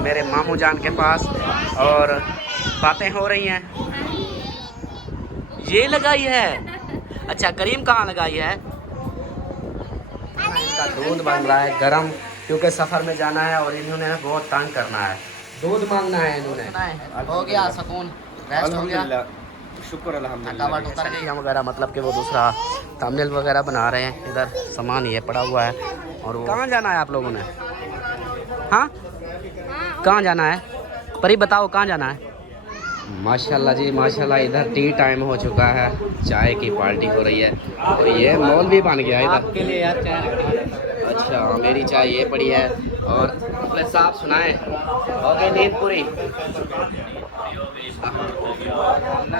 मेरे मामू जान के पास और बातें हो रही हैं। ये लगाई है, अच्छा क्रीम कहाँ लगाई है? इनका दूध बन रहा है गरम, क्योंकि सफ़र में जाना है और इन्होंने बहुत तंग करना है। दूध मांगना है इन्होंने। हो गया सुकून, रेस्ट हो गया, शुक्र अल्हम्दुलिल्लाह। थकावट उतर गई वगैरह, मतलब कि वो दूसरा थंबनेल वगैरह बना रहे हैं। इधर सामान ये पड़ा हुआ है। और वो कहाँ जाना है आप लोगों ने? हाँ कहाँ जाना है परी, बताओ कहाँ जाना है? माशाल्लाह जी माशाल्लाह, इधर टी टाइम हो चुका है, चाय की पार्टी हो रही है। और ये मॉल भी बन गया इधर आपके लिए यार चाय। अच्छा मेरी चाय ये पड़ी है। और अपने साहब सुनाए, हो गई नींद पूरी?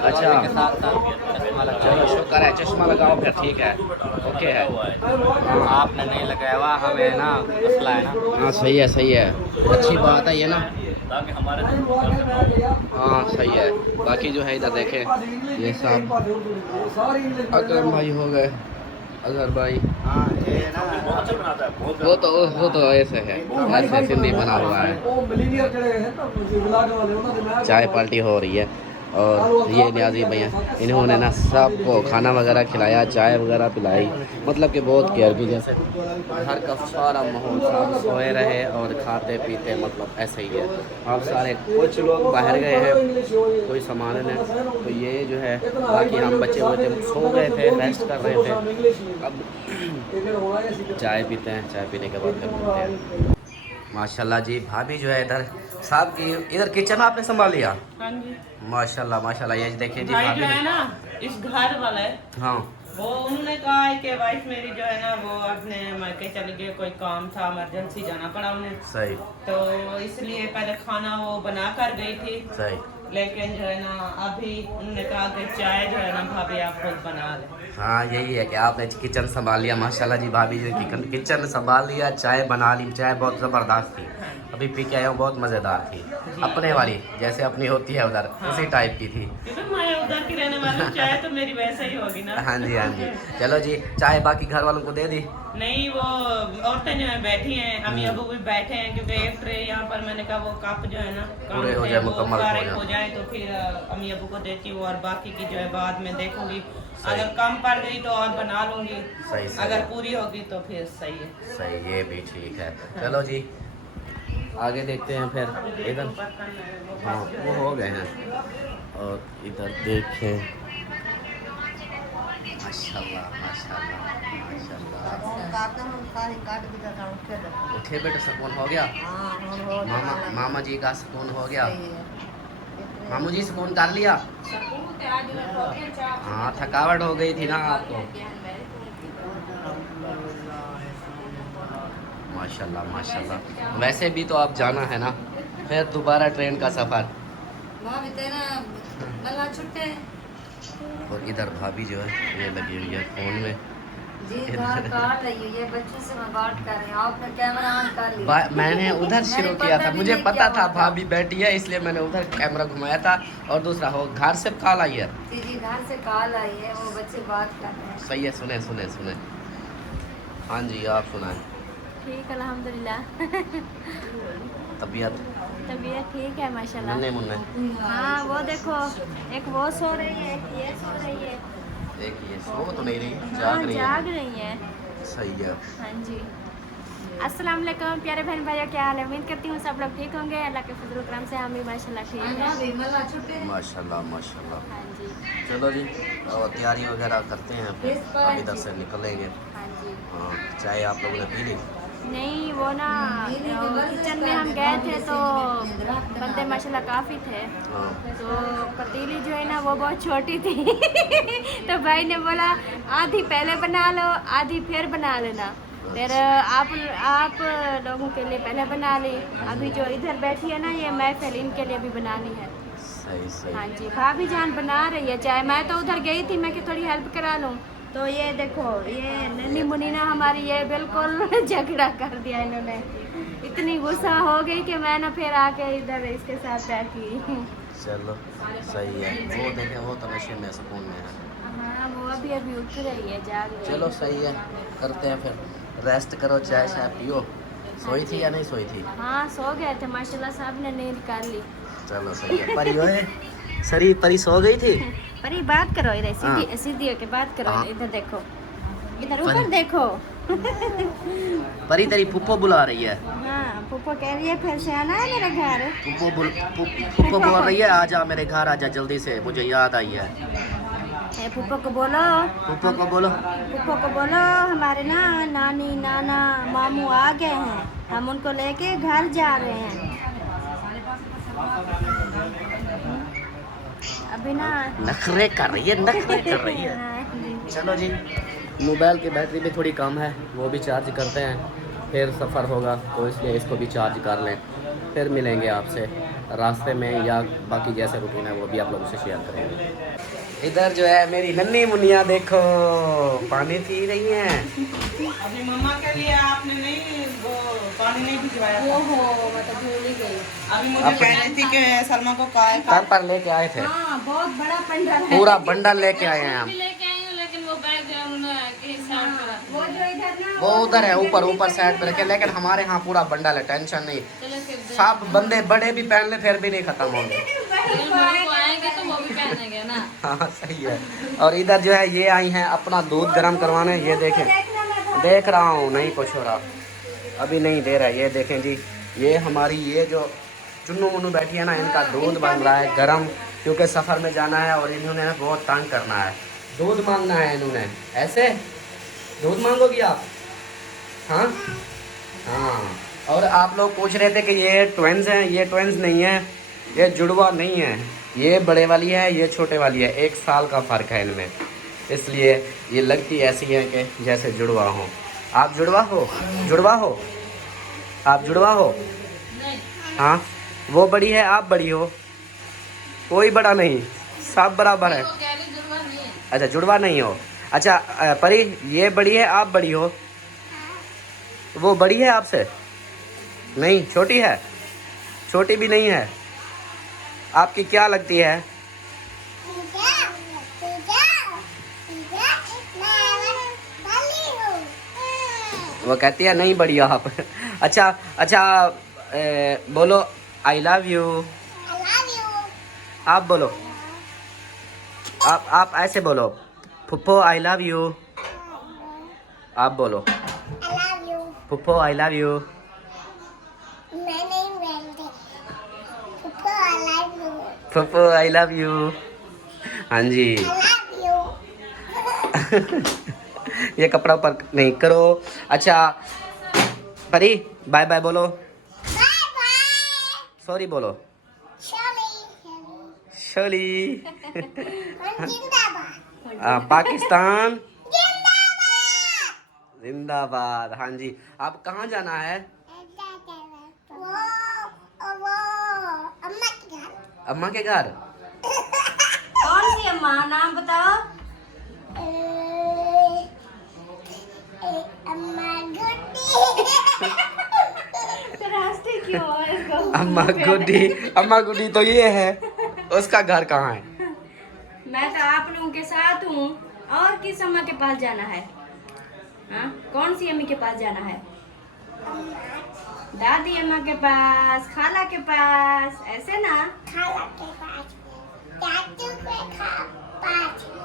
अच्छा के साथ चश्मा लगा। चलो शुक्र है, चश्मा लगाओ फिर ठीक है, ओके है। आपने नहीं लगाया हुआ, हमें ना मसला है ना। हाँ सही है, अच्छी बात है ये ना। हाँ सही है। बाकी जो है इधर देखें, ये सब अकरम भाई हो गए, अजहर भाई, हाँ ये ना वो तो ऐसे है, ऐसे सिंधी बना हुआ है। चाय पार्टी हो रही है। और ये न्याजी भैया, इन्होंने ना सबको खाना वगैरह खिलाया, चाय वगैरह पिलाई, मतलब कि बहुत केयर की। जैसे घर का सारा माहौल सब सोए रहे और खाते पीते, मतलब ऐसे ही है। अब सारे कुछ लोग बाहर गए हैं, कोई सामान है, तो ये जो है बाकी हम बचे हुए थे, सो गए थे, रेस्ट कर रहे थे। अब चाय पीते हैं, चाय पीने के बाद फिर मिलते हैं। माशाल्लाह जी भाभी जो है इधर साहब की, इधर किचन आपने संभाल लिया? हाँ जी। माशाल्लाह माशाल्लाह, ये देखिए जी भाई भाभी जो है ने। ना, इस घर वाला है, हाँ वो उन्होंने कहा है कि वाइफ मेरी जो है ना वो अपने मायके चली गई, कोई काम था, इमरजेंसी जाना पड़ा उन्हें, सही तो इसलिए पहले खाना वो बना कर गई थी। सही। लेकिन जो है ना अभी उन्होंने कहा कि चाय जो है ना भाभी आप खुद बना लें। हाँ यही है कि आपने किचन संभाल लिया, माशाल्लाह जी भाभी जी ने किचन संभाल लिया, चाय बना ली। चाय बहुत ज़बरदस्त थी, अभी पी के आया हूँ, बहुत मज़ेदार थी, अपने वाली जैसे अपनी होती है उधर, उसी टाइप की थी। क्योंकि मैं उधर की रहने वाली हूँ, चाय तो मेरी वैसे ही होगी ना। हाँ जी हाँ जी। चलो जी, चाय बाकी घर वालों को दे दी? नहीं, वो औरतें जो है बैठी हैं, अम्मी अबू भी बैठे हैं, क्योंकि एक ट्रे यहाँ पर मैंने कहा वो कप जो है ना पूरे हो कम थे, जाए, वो मुकम्मल फारिग हो हो जाए। जाए तो फिर अम्मी अबू को देती हूँ, और बाकी की जो है बाद में देखूंगी, अगर कम पड़ गई तो और बना लूंगी, सही सही अगर पूरी होगी तो फिर सही है। सही, ये भी ठीक है। चलो जी आगे देखते हैं फिर। इधर हाँ वो हो गए हैं, और इधर देखें माशाल्लाह माशाल्लाह माशाल्लाह। उठे बेटे, सुकून हो गया? मामा जी का सुकून हो गया? मामू जी सुकून कर लिया? हाँ थकावट हो गई थी ना आपको? माशाल्लाह माशाल्लाह। वैसे भी तो आप जाना है ना, फिर दोबारा ट्रेन का सफ़र। और इधर भाभी जो है ये लगी हुई है फ़ोन में। मैंने उधर शुरू किया था, मुझे पता था भाभी बैठी है, इसलिए मैंने उधर कैमरा घुमाया था। और दूसरा हो घर से कॉल आई है? जी घर से कॉल आई है, वो बच्चे बात कर रहे हैं। सही है, सुने सुने सुने। हाँ जी आप सुनाएं। ठीक अल्हम्दुलिल्लाह। तबीयत ठीक है माशाल्लाह। मुन्ने मुन्ने हाँ वो देखो, एक वो सो रही है, एक ये सो रही है। एक ये सो तो नहीं रही, हाँ, जाग रही जाग है। रही है। सही है। हाँ जी। अस्सलाम वालेकुम प्यारे बहन भाइयों, क्या हाल है? उम्मीद करती हूँ सब लोग ठीक होंगे, अल्लाह के फजल करम से हम भी माशाल्लाह ठीक है। माशाल्लाह माशाल्लाह। हाँ जी। चलो जी और तैयारी वगैरह करते हैं, फिर अब इधर से निकलेंगे। हाँ जी। हाँ चाय आप लोगों ने पी ली? नहीं वो ना किचन में हम गए थे तो बंदे माशाल्लाह काफ़ी थे, हाँ तो पतीली जो है ना वो बहुत छोटी थी तो भाई ने बोला आधी पहले बना लो, आधी फिर बना लेना। फिर आप लोगों के लिए पहले बना ली, अभी जो इधर बैठी है ना ये महफिल, इनके लिए भी बनानी है। सही सही। हाँ जी, भाभी जान बना रही है चाय, मैं तो उधर गई थी मैं कि थोड़ी हेल्प करा लूँ, तो ये देखो ये नन्ही मुनीना हमारी ये बिल्कुल झगड़ा कर दिया इन्होंने, इतनी गुस्सा हो गई कि मैं ना फिर आके इधर इसके साथ बैठी। चलो सही है, वो देखें वो तो नशे में सुकून में है। हाँ वो अभी अभी उठ रही है, जाग रही है। चलो सही है, करते हैं फिर, रेस्ट करो, चाय शाय पियो, सोई थी या नहीं सोई थी? हाँ सो गए थे माशाल्लाह, साहब ने नींद कर ली। चलो सही है। परी ओए सरी परी सो गई थी। पर ये बात करो इधर, हाँ। सीधी सीधी होके बात करो। हाँ। इधर देखो, इधर परी- ऊपर देखो। परी तेरी पुप्पो बुला रही है। हाँ पुप्पो कह रही है फिर से आना है मेरे घर। पुप्पो बोल रही है आजा मेरे घर आजा जल्दी से, मुझे याद आई है। ए, पुप्पो को बोलो, पुप्पो को बोलो। पुप्पो को बोलो हमारे ना नानी नाना मामू आ गए हैं, हम उनको लेके घर जा रहे हैं। अभी ना नखरे कर रही है, नखरे कर रही है। चलो जी, मोबाइल की बैटरी भी थोड़ी कम है, वो भी चार्ज करते हैं, फिर सफ़र होगा तो इसलिए इसको भी चार्ज कर लें। फिर मिलेंगे आपसे रास्ते में, या बाकी जैसे रूटीन है वो भी आप लोगों से शेयर करेंगे। इधर जो है मेरी नन्ही मुनिया देखो पानी पी रही हैं। अभी मम्मा के लिए आपने नहीं वो पानी नहीं भिजवाया था। ओहो मैं तो भूल ही गई। अभी मुझे कह रही थी कि सलमा को काय घर पर लेके आए थे, हाँ बहुत बड़ा पंडाल है। पूरा बंडल लेके आए हैं हम। लेके आई हूँ, लेकिन वो बैग जो है उन्होंने कहीं साइड पर रख वो जो इधर ना वो उधर है ऊपर साइड पे रखे, लेकिन हमारे यहाँ पूरा बंडल है, टेंशन नहीं। चलो फिर सब बंदे बड़े भी पहन ले फिर भी नहीं खत्म होंगे। वो आएंगे तो वो भी पहनेंगे ना। हाँ सही है। और इधर जो है ये आई हैं अपना दूध गर्म करवाने, ये देखें, देख रहा हूँ नहीं कुछ हो रहा, अभी नहीं दे रहा है। ये देखें जी, ये हमारी ये जो चुन्नू मुन्नू बैठी है ना, इनका दूध बन रहा है गर्म, क्योंकि सफ़र में जाना है और इन्होंने बहुत तंग करना है, दूध मांगना है इन्होंने। ऐसे दूध मांगोगी आप? हाँ हाँ। और आप लोग पूछ रहे थे कि ये ट्विंस हैं, ये ट्विंस नहीं है, ये जुड़वा नहीं है, ये बड़े वाली है, ये छोटे वाली है, 1 साल का फ़र्क है इनमें, इसलिए ये लगती ऐसी है कि जैसे जुड़वा हो। आप जुड़वा हो? जुड़वा हो? आप जुड़वा हो? हाँ, वो बड़ी है आप बड़ी हो, कोई बड़ा नहीं, सब बराबर है। वो कह रही जुड़वा नहीं है। अच्छा जुड़वा नहीं हो। अच्छा परी ये बड़ी है आप बड़ी हो? वो बड़ी है आपसे? नहीं छोटी है? छोटी भी नहीं है? आपकी क्या लगती है? वो कहती है नहीं बड़ी हो आप। अच्छा अच्छा बोलो आई लव यू। आप बोलो, आप ऐसे बोलो, फुप्पो आई लव यू। आप बोलो फुप्पो आई लव यू। फुप्पो आई लव यू। हाँ जी। ये कपड़ा ऊपर नहीं करो। अच्छा परी बाय बाय बोलो, सॉरी बोलो, शोली। पाकिस्तान जिंदाबाद। हाँ जी, आप कहाँ जाना है? अम्मा के घर। कौन सी अम्मा, नाम बताओ। तो रास्ते क्यों है इसको? अम्मा गुड्डी तो ये है, उसका घर कहाँ है? मैं तो आप लोगों के साथ हूँ, और किस अम्मा के पास जाना है? हाँ कौन सी अम्मी के पास जाना है? दादी अम्मा के पास, खाला के पास, ऐसे ना?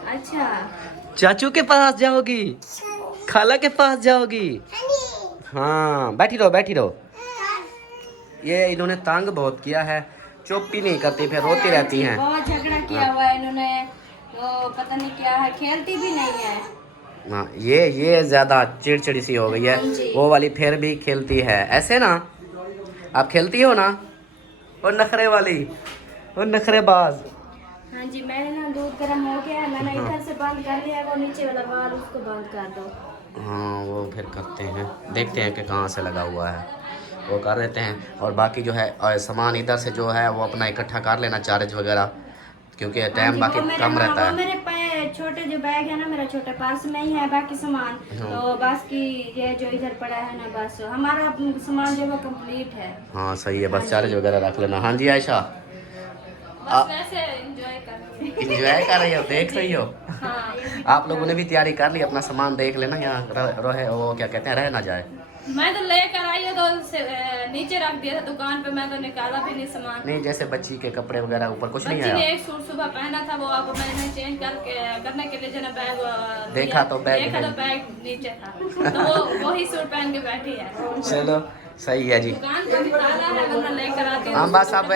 अच्छा चाचू के पास जाओगी, खाला के पास जाओगी? हाँ बैठी रहो बैठी रहो। ये इन्होंने तंग बहुत किया है, चुप ही नहीं करती, फिर रोती रहती हैं। बहुत झगड़ा किया हुआ है इन्होंने, तो पता नहीं क्या है, खेलती भी नहीं है। हाँ ये ज़्यादा चिड़चिड़ी सी हो गई है, वो वाली फिर भी खेलती है ऐसे ना। आप खेलती हो ना? वो नखरे वाली, वो नखरेबाज। हाँ जी, मैंने ना दूध गर्म हो गया है, मैंने इधर से बंद कर लिया है, वो नीचे वाला बाल उसको बंद कर दो। हाँ वो फिर करते हैं, देखते हैं कि कहाँ से लगा हुआ है, वो कर देते हैं। और बाकी जो है और सामान इधर से जो है वो अपना इकट्ठा कर लेना, चार्ज वगैरह, क्योंकि हाँ टाइम जी, बाकी वो मेरे- कम रहता वो है। मेरे छोटे जो बैग है ना, मेरा छोटे पर्स में ही है बाकी सामान। तो बस की ये जो इधर पड़ा है ना, बस हमारा सामान जो है कंप्लीट है। हाँ सही है, बस चार्ज वगैरह रख लेना। हाँ जी आयशा, बस वैसे एंजॉय कर रही हूँ। इंजॉय कर रही हो, देख रही हो? हाँ आप लोगों ने भी तैयारी कर ली, अपना सामान देख लेना, यहाँ रहे वो क्या कहते हैं, रह ना जाए। मैं तो लेकर आई हूँ तो नीचे रख दिया था दुकान पे, मैं तो निकाला भी नहीं सामान। नहीं जैसे बच्ची के कपड़े वगैरह ऊपर कुछ नहीं बच्ची ने आया? एक सूट सुबह पहना था, वो अब मैंने चेंज करने के लिए जो ना बैग देखा तो बैग नीचे था, तो वो वही सूट पहन के बैठी है। चलो सही है जी। दुकान का भी ताला है, वरना लेकर आती हूँ। हाँ बस आप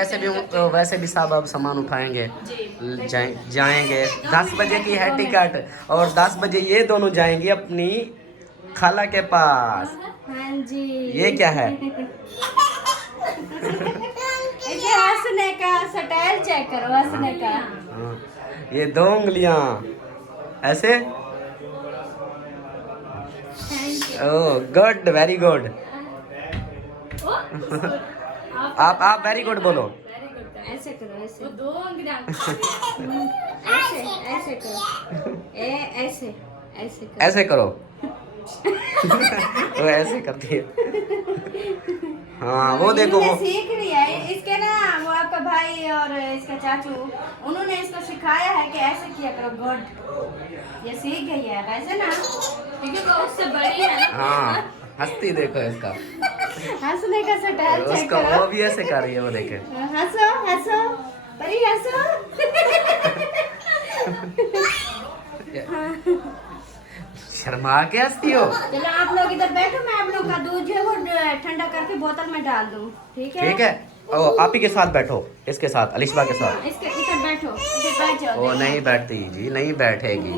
वैसे भी सब अब सामान उठाएंगे, जाएंगे। 10 बजे की है टिकट और 10 बजे ये दोनों जाएंगी अपनी खाला के पास। हाँ जी। ये क्या है? इसे हंसने का स्टाइल चेक करो, हंसने का। हाँ, ये 2 उंगलियां ऐसे। Oh good, very good. आप वेरी गुड बोलो। ऐसे करो, ऐसे 2 उंगलियां ऐसे ऐसे करो, ऐसे ऐसे करो, ऐसे करो। वो ऐसे करती है। हाँ वो देखो वो सीख रही है इसके ना, वो आपका भाई और इसका चाचू, उन्होंने इसको सिखाया है कि ऐसे किया करो। गुड, ये सीख गई है वैसे ना, क्योंकि वो उससे बड़ी है ना। हाँ हंसती देखो इसका, हंसने का स्टाइल चेक उसका करो। वो भी ऐसे कर रही है, वो देखे। हंसो हंसो परी, हंसो। शर्मा के हंसती हो? चलो आप लोग इधर बैठो, मैं आप लोग का दूध जो है वो ठंडा करके बोतल में डाल दूं, ठीक है? ठीक है। ओ आप ही के साथ बैठो, इसके साथ, अलिशबा के साथ। इसके इधर बैठो, इधर बैठ जाओ। वो नहीं बैठती जी, नहीं बैठेगी,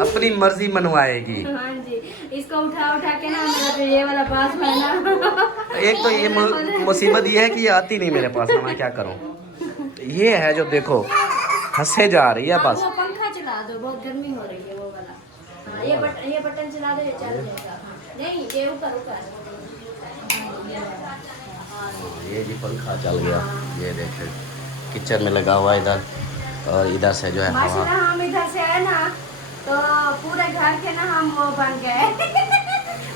अपनी मर्जी मनवाएगी। हाँ जी, इसको उठा उठा के ना मेरा जो ये वाला बास है ना। एक तो ये मुसीबत ये है कि ये आती नहीं मेरे पास, मैं क्या करूं। ये है जो देखो हंसे जा रही है बस। वो पंखा चला दो, बहुत गर्मी हो रही है वो वाला। हाँ, ये बटन चला दो, ये चल जाएगा। हाँ, नहीं ये ऊपर ऊपर। ये जी पंखा चल गया, ये देखे किचन में लगा हुआ इधर, और इधर से जो है हवा। माशाल्लाह हम इधर से आए ना तो पूरे घर के ना हम वो बन गए।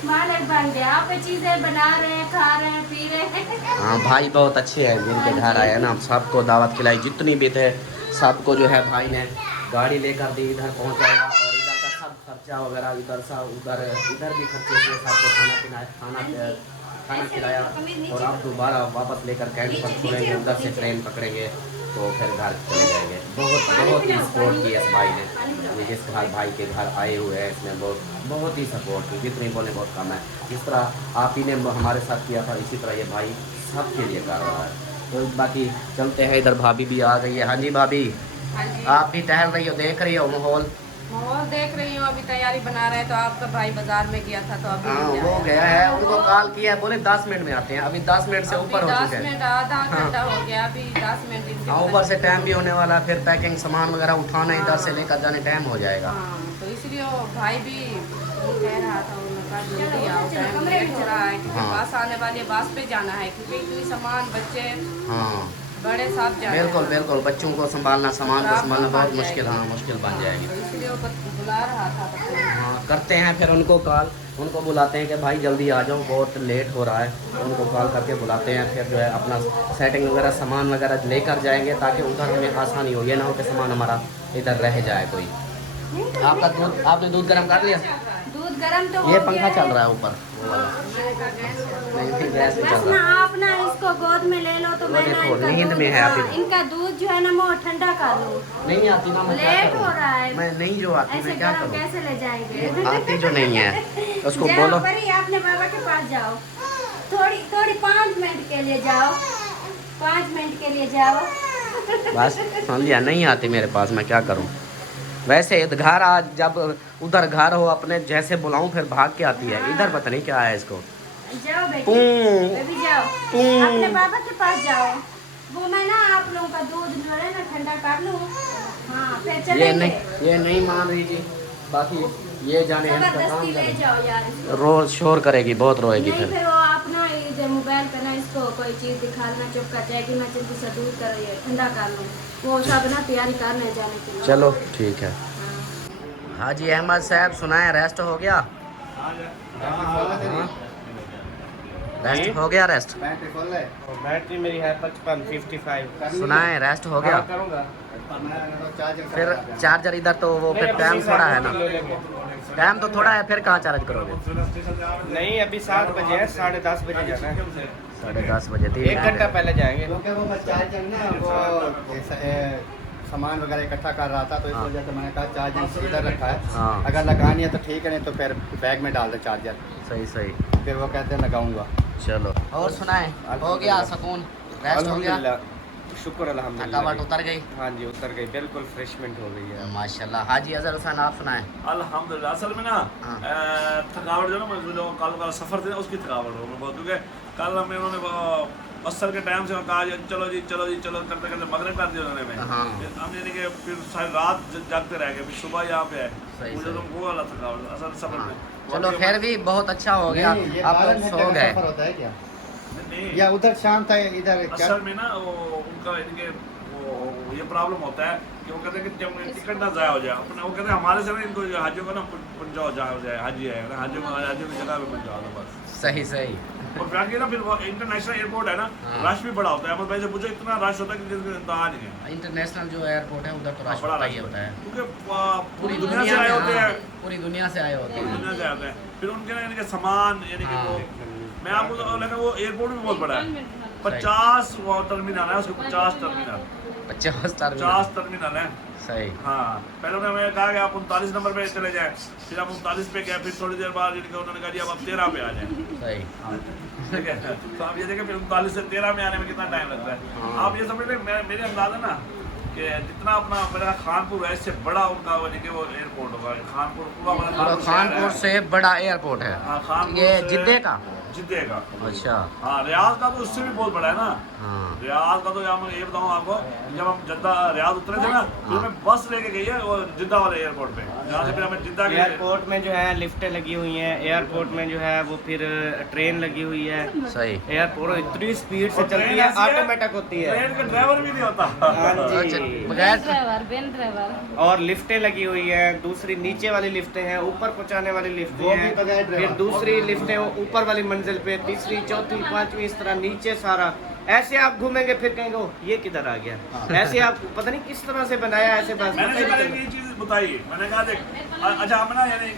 मालिक बन गए। आप चीजें बना रहे हैं, खा रहे हैं, पी रहे हैं। हाँ भाई बहुत अच्छे हैं, जिनके घर आए ना सबको दावत खिलाई, जितनी भी थे सबको जो है भाई ने गाड़ी लेकर दी, इधर पहुँचाया, और इधर का सब खर्चा वगैरह इधर सा उधर भी खर्चे किए, सबको खाना खिलाया। और अब दोबारा वापस लेकर कैंट पर छोड़ेंगे, उधर से ट्रेन पकड़ेंगे तो फिर घर चले जाएंगे। बहुत ही सपोर्ट की इस भाई ने, जिस भाई के घर आए हुए हैं इसने बहुत ही सपोर्ट की, जितनी बोले बहुत कम है। जिस तरह आप ही ने हमारे साथ किया था, इसी तरह ये भाई सबके लिए कर रहा है। तो बाकी चलते हैं, इधर भाभी भी आ गई है। हाँ जी भाभी, आप भी टहल रही हो, देख रही हो माहौल देख रही हूँ, अभी तैयारी बना रहे हैं। तो आपका भाई बाजार में गया था तो अभी हाँ वो गया है, उनको कॉल किया है, बोले 10 मिनट में आते हैं। अभी 10 मिनट से ऊपर हो 10 चुके हैं। मिनट आधा घंटा हो गया, अभी 10 मिनट। हाँ ऊपर से टाइम भी होने वाला है, फिर पैकिंग सामान वगैरह उठाना, इधर से लेकर जाने टाइम हो जाएगा। हाँ, तो इसलिए वो भाई भी कह रहा था, उन्होंने जल्दी आओ, टाइम लेट हो रहा है, क्योंकि बस आने वाली बस पे जाना है, क्योंकि इतनी सामान बच्चे हाँ बड़े साथ जाना बिल्कुल बिल्कुल, बच्चों को संभालना, सामान को संभालना बहुत मुश्किल, हाँ मुश्किल बन जाएगी। तो इसलिए वो बुला रहा था। हाँ करते हैं फिर उनको कॉल, उनको बुलाते हैं कि भाई जल्दी आ जाओ, बहुत लेट हो रहा है। तो उनको कॉल करके बुलाते हैं, फिर जो है अपना सेटिंग वगैरह सामान वगैरह लेकर जाएंगे, ताकि उधर हमें आसानी हो। ये ना हो कि सामान हमारा इधर रह जाए कोई। आपका दूध, आपने दूध गर्म कर लिया? दूध गरम तो ये हो पंखा गया चल है। रहा है ऊपर वो वाला। नहीं गैस पे बस चल ना रहा है। आप ना इसको गोद में ले लो तो वो मैं ना देखो, इनका नींद दूध, में है हाँ, अभी। इनका दूध जो है ना वो ठंडा कर लूँ। नहीं आती ना, मैं क्या लेट करूं? हो रहा है। मैं नहीं जो आती ऐसे मैं क्या गरम करूं? कैसे ले जाएंगे? आती जो नहीं है उसको जाओ बोलो। परी, आपने बाबा के पास जाओ, थोड़ी 5 मिनट के लिए जाओ, 5 मिनट के लिए जाओ। बस सुन लिया, नहीं आती मेरे पास, मैं क्या करूं। वैसे घर आज जब उधर घर हो अपने, जैसे बुलाऊं फिर भाग के आती है। इधर पता नहीं क्या है इसको। जाओ बेटी, पूं। बेबी जाओ, पूं। अपने बाबा के पास जाओ। वो मैं ना आप लोगों का दूध जो है ना ठंडा कर लूँ, हाँ फिर चलेंगे। ये नहीं मान रही जी, बाकी ये जाने हम जबरदस्ती ले जाओ यार इसको। रोज शोर करेगी, बहुत रोएगी नहीं फिर। फिर वो आप ना इधर मोबाइल पे ना इसको कोई चीज़ दिखाना, चुप कर जाएगी। मैं जल्दी से दूध कर ठंडा कर लूँ, वो सब ना तैयारी करने जाने के लिए। चलो ठीक है। हाँ जी अहमद साहब, सुनाए रेस्ट हो गया? रेस्ट हो गया? रेस्ट बैटरी मेरी है 55 सुनाए रेस्ट हो गया? करूँगा। फिर चार्जर इधर तो वो फिर टाइम थोड़ा है ना। टाइम तो थोड़ा है, फिर कहाँ चार्ज करोगे? नहीं अभी 7 बजे है, 10:30 बजे जाना है। 10:30 बजे, 3 1 घंटा पहले जाएंगे। क्योंकि वो चार्जर ना वो सामान वगैरह इकट्ठा कर रहा था, तो इस हाँ। वजह से मैंने कहा चार्जर इधर रखा है, हाँ। अगर लगानी है तो ठीक है, नहीं तो फिर बैग में डाल दे चार्जर। सही सही। फिर वो कहते हैं लगाऊंगा। चलो और सुनाए, हो गया सुकून, रेस्ट हो गया, अल्हम्दुलिल्लाह, शुक्र थकावट अल्हम्दुलिल्लाह। उतर गई? हाँ जी उतर गई, बिल्कुल फ्रेशमेंट हो गई है। माशाल्लाह। हाजी अजहर हुसैन आप सुनाए। अल्हम्दुलिल्लाह। असल में ना हाँ। थकावट जो ना जो कल सफ़र थे उसकी थकावट हो गई बहुत, क्योंकि कल हमें उन्होंने असर के टाइम से कहा चलो जी चलो जी चलो करते करते मगरिब कर दिया उन्होंने में। हाँ। हम यानी कि फिर सारी रात जागते रह गए, फिर सुबह यहाँ पे आए। सही, मुझे सही। तो वो वाला थकावट असल सफ़र हाँ। में। चलो फिर भी बहुत अच्छा हो गया, नहीं, ये आप बारह लोग घंटे सो का गए। सफर होता है क्या? नहीं, या उधर शाम था, इधर क्या? असल में ना वो उनका यानी कि वो ये प्रॉब्लम होता है कि वो कहते हैं कि जब टिकट ना ज़ाया हो जाए अपने, वो कहते हैं हमारे से ना इनको हाजियों को ना पंजाब जा हो जाए, हाजी है ना, हाजियों की जगह पे पंजाब है बस। सही सही। और बाकी ना फिर वो इंटरनेशनल एयरपोर्ट है ना, हाँ। रश भी बड़ा होता है। अहमद भाई से पूछो, इतना रश होता है कि जिसका इंतहा नहीं है। इंटरनेशनल जो एयरपोर्ट है उधर तो रश बड़ा होता रश ही होता है, क्योंकि पूरी पूरी दुनिया से आए होते हाँ, हैं, पूरी दुनिया से आए होते पूरी हैं। दुनिया से आते हैं। फिर उनके ना यानी कि सामान यानी कि हाँ। वो मैं आपको लगा वो एयरपोर्ट भी बहुत बड़ा है, 50 वो टर्मिनल है उसके, 50 टर्मिनल 50 टर्मिनल है। सही। हाँ, पहले उन्होंने हमें कहा कि आप 39 नंबर पे चले जाएं, फिर हम 39 पे गए, फिर थोड़ी देर बाद उन्होंने कहा जी अब आप 13 पे आ जाएं। सही। ठीक है, तो आप ये देखें फिर 39 से 13 में आने में कितना टाइम लगता है। हाँ। आप ये समझ लें, मेरे अंदाजा ना कि जितना अपना मेरा खानपुर है इससे बड़ा उनका यानी कि वो एयरपोर्ट होगा खानपुर, पूरा वाला और शहर है। खानपुर से बड़ा एयरपोर्ट है हाँ, खानपुर ये से- जिद्दे का? जिद्दे का। अच्छा। हाँ, रियाद का तो उससे भी बहुत बड़ा है ना। हाँ। रियाद का तो यहाँ मैं ये बताऊँ आपको, जब हम जद्दा रियाद उतरे थे ना, फिर हाँ। हमें बस लेके गई है वो जिद्दा वाले एयरपोर्ट पे, जहाँ से फिर हमें जिद्दा के एयरपोर्ट में जो है लिफ्टें लगी हुई हैं, एयरपोर्ट में जो है वो फिर ट्रेन लगी हुई है। सही। एयरपोर्ट इतनी स्पीड से और चलती ट्रेन है, ऐसी है, ऑटोमेटिक होती है। ट्रेन का ड्राइवर भी नहीं होता। हाँ अच्छा, जी। बगैर ड्राइवर और लिफ्टें लगी हुई हैं, दूसरी नीचे वाली लिफ्टें हैं, ऊपर पहुंचाने वाली लिफ्टें वो भी हैं, बगैर ड्राइवर। फिर दूसरी लिफ्टें ऊपर वाली मंजिल पे, तीसरी चौथी पांचवी इस तरह नीचे सारा। ऐसे आप घूमेंगे फिर कहेंगे "ओ, ये किधर आ गया"। ऐसे आप पता नहीं किस तरह से बनाया, ऐसे बस मैंने पता ही पहले नहीं चला। ये चीज बताई, मैंने कहा देख अच्छा हम ना यानी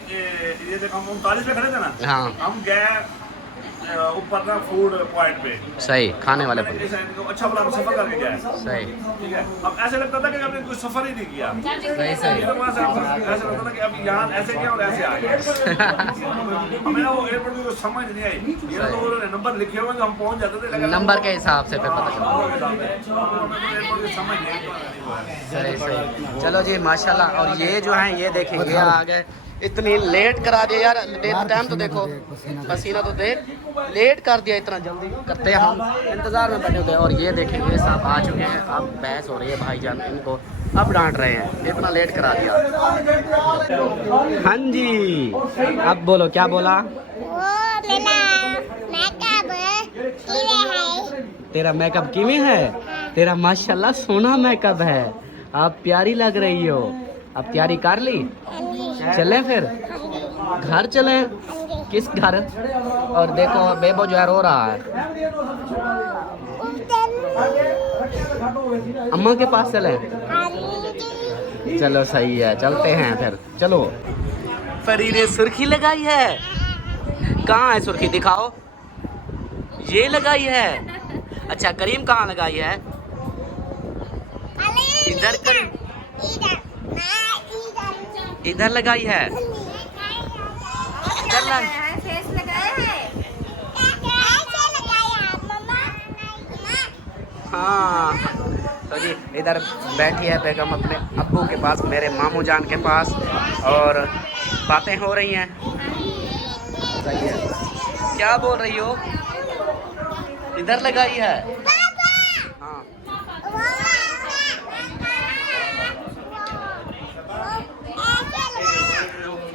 ये देखो हम 39 पे खड़े थे ना, हाँ। हम गए ऊपर ना फूड पॉइंट पे, सही, खाने वाले मैंने पर। इस इनको अच्छा बोला हम सफर करके गए, सही ठीक है। अब ऐसे लगता था कि हमने कोई सफर ही नहीं किया, सही सही। ये तो वहाँ से ऐसे लगता था कि अभी यहाँ ऐसे किया और ऐसे आ गए। हमें ना वो एयरपोर्ट की समझ नहीं आई, ये तो उन्होंने नंबर लिखे हुए तो हम पहुँच जाते थे, लेकिन नंबर के हिसाब से फिर पता चला। एयरपोर्ट की समझ नहीं आई। सही सही। चलो जी माशाल्लाह। और ये जो है ये देखें, ये आ गए, इतनी लेट करा दिया यार, लेट टाइम तो देखो, पसीना तो देख, लेट कर दिया इतना जल्दी करते हैं, हम इंतज़ार में बैठे होते हैं। और ये देखें ये सब आ चुके हैं, अब बहस हो रही है, भाईजान इनको अब डांट रहे हैं, इतना लेट करा दिया। हाँ जी, अब बोलो क्या बोला? तेरा मेकअप किਵੇਂ है? तेरा माशाल्लाह सोना मेकअप है, आप प्यारी लग रही हो। अब तैयारी कर ली, चले फिर घर चले। किस घर? और देखो बेबो जो है रो रहा है, अम्मा के पास चले। चलो सही है, चलते हैं फिर, चलो। परी ने सुर्खी लगाई है, कहाँ है सुर्खी दिखाओ? ये लगाई है। अच्छा करीम कहाँ लगाई है? इधर करीम, इधर लगाई है, इधर लग। फेस लगाया है। हाँ तो जी इधर बैठी है बेगम अपने अब्बू के पास, मेरे मामू जान के पास, और बातें हो रही हैं। सही है। क्या बोल रही हो? इधर लगाई है। हाँ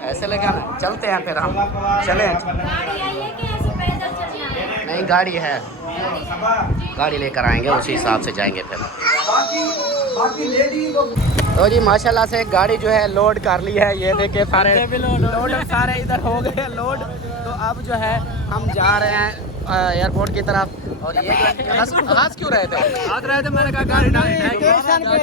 ऐसे लगाना। चलते हैं फिर हम, चले। गाड़ी आई है कि ऐसे पैदल चलना है? नहीं गाड़ी है, गाड़ी लेकर आएंगे, उसी हिसाब से जाएंगे फिर। तो जी माशाल्लाह से गाड़ी जो है लोड कर ली है, ये देखे सारे लोड सारे इधर हो गए लोड। तो अब जो है हम जा रहे हैं एयरपोर्ट की तरफ। और ये हंस क्यों रहे थे? हंस रहे थे, मैंने कहा गाड़ी स्टेशन पे।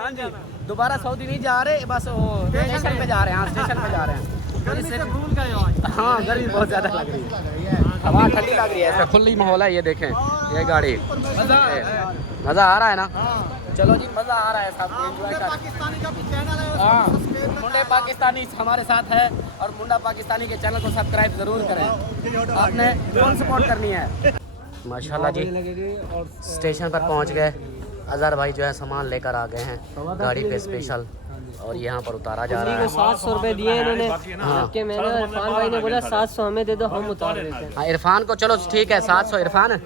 हाँ जी, दोबारा सऊदी नहीं जा रहे, बस वो स्टेशन पे जा रहे हैं। हाँ स्टेशन पे जा रहे हैं। हाँ गर्मी बहुत ज़्यादा लग रही है, हवा ठंडी लग रही है, ऐसा खुली माहौल है। ये देखें ये गाड़ी, मज़ा आ रहा है ना। चलो जी मज़ा आ रहा है, सब एंजॉय कर। पाकिस्तानी का भी चैनल है, हाँ मुंडे पाकिस्तानी हमारे साथ है, और मुंडा पाकिस्तानी के चैनल को सब्सक्राइब ज़रूर करें, आपने फुल सपोर्ट करनी है। माशाल्लाह जी स्टेशन पर पहुंच गए। अज़हर भाई जो है सामान लेकर आ गए हैं गाड़ी पे स्पेशल, और यहाँ पर उतारा जा रहा है। 700 रुपए दिए इन्होंने, कि मैंने इरफान भाई ने बोला 700 हमें दे दो, हम उतार देते हैं। हाँ इरफान को चलो ठीक है 700, इरफान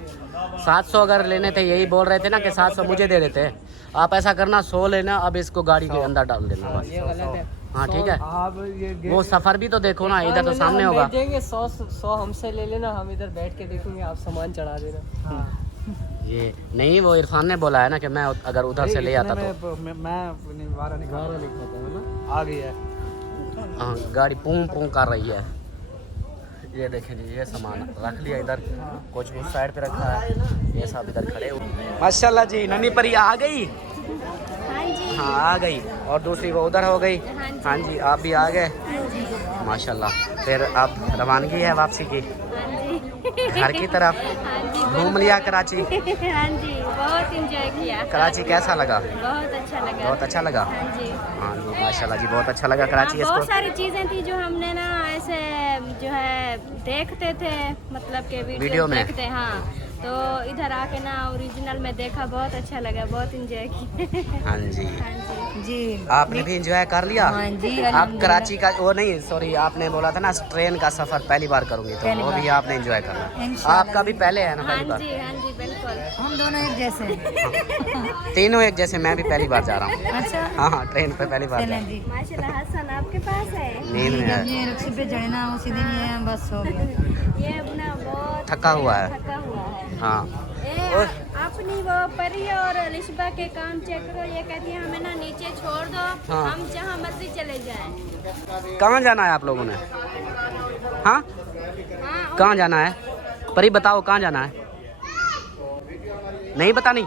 700 अगर लेने थे, यही बोल रहे थे ना कि 700 मुझे दे देते। आप ऐसा करना 100 लेना, अब इसको गाड़ी के अंदर डाल देना बस। ये गलत है। हाँ ठीक है, आप ये वो सफ़र भी तो देखो ना, इधर तो सामने होगा। देंगे 100 हमसे ले लेना, हम इधर बैठ के देखेंगे, आप सामान चढ़ा देना। ये नहीं, वो इरफान ने बोला है ना कि मैं अगर उधर से ले आता तो आ गई है। हाँ गाड़ी पूं पूं कर रही है। ये देखें जी, ये सामान रख लिया इधर, कुछ उस साइड पे रखा है, ये सब इधर खड़े हुए। माशाल्लाह जी नन्ही परी आ गई। हाँ जी। हाँ आ गई, और दूसरी वो उधर हो गई। हाँ जी। हाँ जी आप भी आ गए माशाल्लाह। फिर अब रवानगी है वापसी की घर की तरफ। हाँ जी घूम लिया कराची। हाँ जी बहुत इंजॉय किया। कराची कैसा लगा? बहुत अच्छा लगा। बहुत अच्छा लगा। हाँ जी। हाँ जी माशाल्लाह जी बहुत अच्छा लगा कराची। बहुत इसको सारी चीज़ें थी जो हमने ना ऐसे जो है देखते थे, मतलब के वीडियो में। देखते। हाँ तो इधर आके ना ओरिजिनल में देखा, बहुत अच्छा लगा, बहुत इंजॉय किया। हाँ जी हाँ जी। जी आपने भी एंजॉय कर लिया? हाँ जी, आप अल्हम्दुलिल्लाह। कराची का वो नहीं, सॉरी आपने बोला था ना ट्रेन का सफर पहली बार करूंगी, तो पहली वो बार। भी आपने एंजॉय करना। इंशाल्लाह। आपका भी पहले है ना हाँ पहली बार? जी हाँ जी बिल्कुल। हम दोनों एक जैसे हैं। तीनों एक जैसे, मैं भी पहली बार जा रहा हूँ। अच्छा हाँ हाँ ट्रेन पे पहली बार जा चलें रहा जी। माशाल्लाह हसन आपके पास है। हूँ। नींद में जब है, ये रिक्शे पे चढ़ना उसी दिन ये बस हो गया। ये अपना बहुत थका हुआ है। थका हुआ है। हाँ अपनी वो परी और लिशबा के काम चेक करो, ये कहती है हमें ना नीचे छोड़ दो, हाँ। हम जहाँ मर्जी चले जाएं। कहाँ जाना है आप लोगों ने? हाँ हाँ कहाँ जाना है? परी बताओ कहाँ जाना है? नहीं बतानी?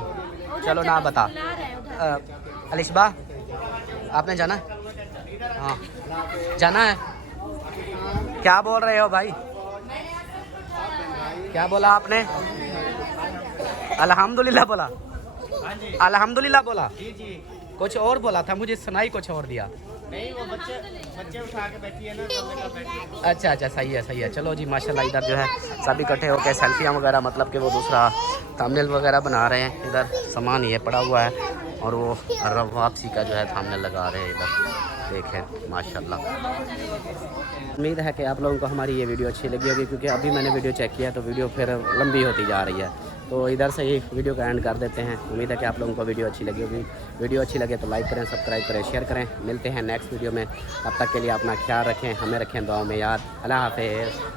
चलो ना बता। बुला रहे हैं उधर। अलिशबा आपने जाना है? हाँ जाना है। क्या बोल रहे हो भाई? क्या बोला आपने? अल्हम्दुलिल्लाह बोला? अल्हम्दुलिल्लाह बोला? कुछ और बोला था, मुझे सुनाई कुछ और दिया। नहीं वो बच्चे उठा के बैठी है ना, तो हमने कहा बैठी। अच्छा अच्छा सही है सही है। चलो जी माशाल्लाह इधर जो है सभी इकट्ठे होकर सेल्फियाँ वगैरह, मतलब कि वो दूसरा थंबनेल वगैरह बना रहे हैं। इधर सामान ये पड़ा हुआ है, और वो वापसी का जो है थंबनेल लगा रहे हैं इधर, देखें माशाल्लाह। उम्मीद है कि आप लोगों को हमारी ये वीडियो अच्छी लगी होगी, क्योंकि अभी मैंने वीडियो चेक किया तो वीडियो फिर लंबी होती जा रही है, तो इधर से ही वीडियो का एंड कर देते हैं। उम्मीद है कि आप लोगों को वीडियो अच्छी लगी होगी। वीडियो अच्छी लगे तो लाइक करें, सब्सक्राइब करें, शेयर करें। मिलते हैं नेक्स्ट वीडियो में, तब तक के लिए अपना ख्याल रखें, हमें रखें दुआओं में याद। अल्लाह हाफ़िज़।